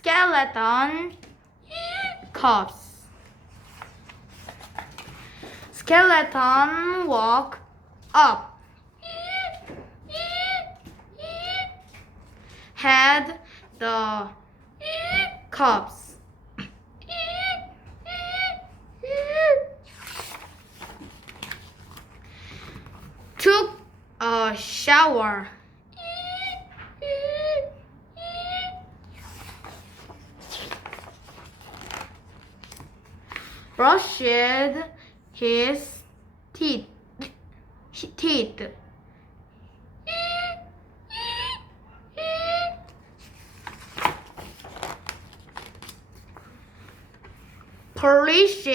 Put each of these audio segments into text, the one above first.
skeleton corpse. Skeleton walk up. Had the corpse. Took a shower. Brushed his teeth. Polished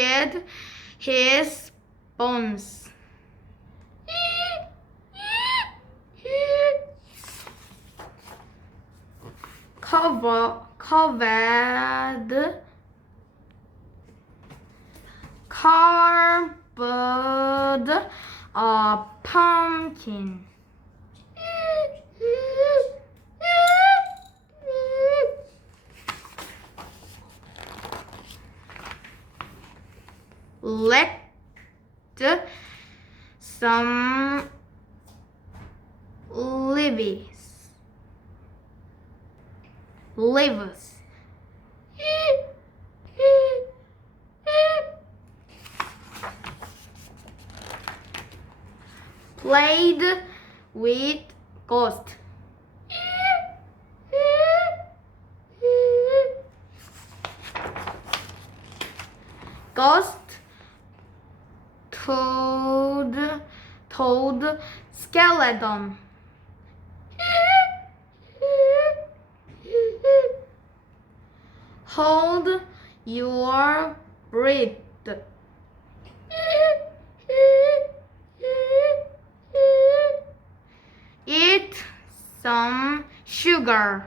his bones. Carved a pumpkin. Licked some leaves. Played with ghost. Ghost told skeleton. Hold your breath. Eat some sugar.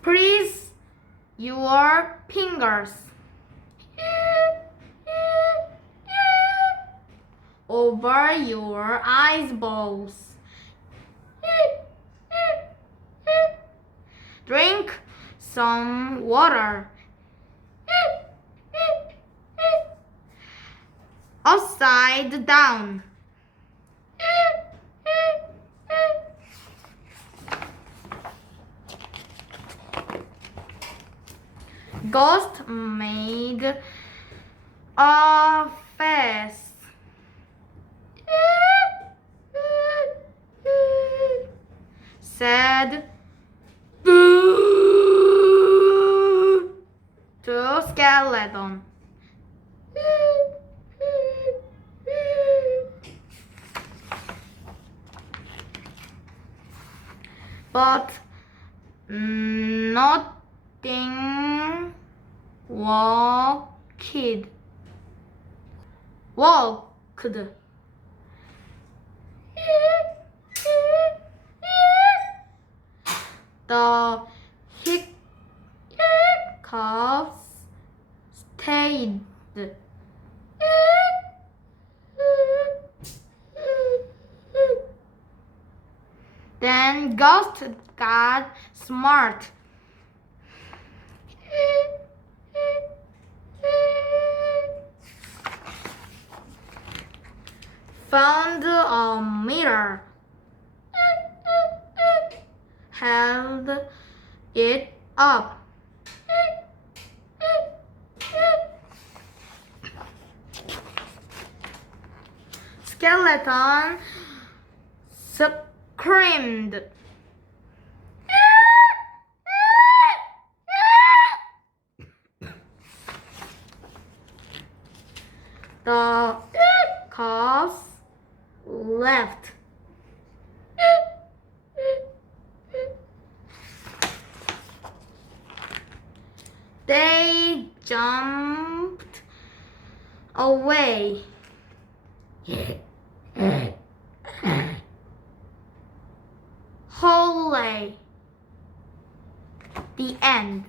Press your fingers over your eyeballs. Drink some water. Upside down. Ghost made a face. Said boo to skeleton. But nothing walked. The hiccups stayed. Then Ghost got smart. Found a mirror. Held it up. Skeleton screamed. The calves left. They jumped away. Holy. The end.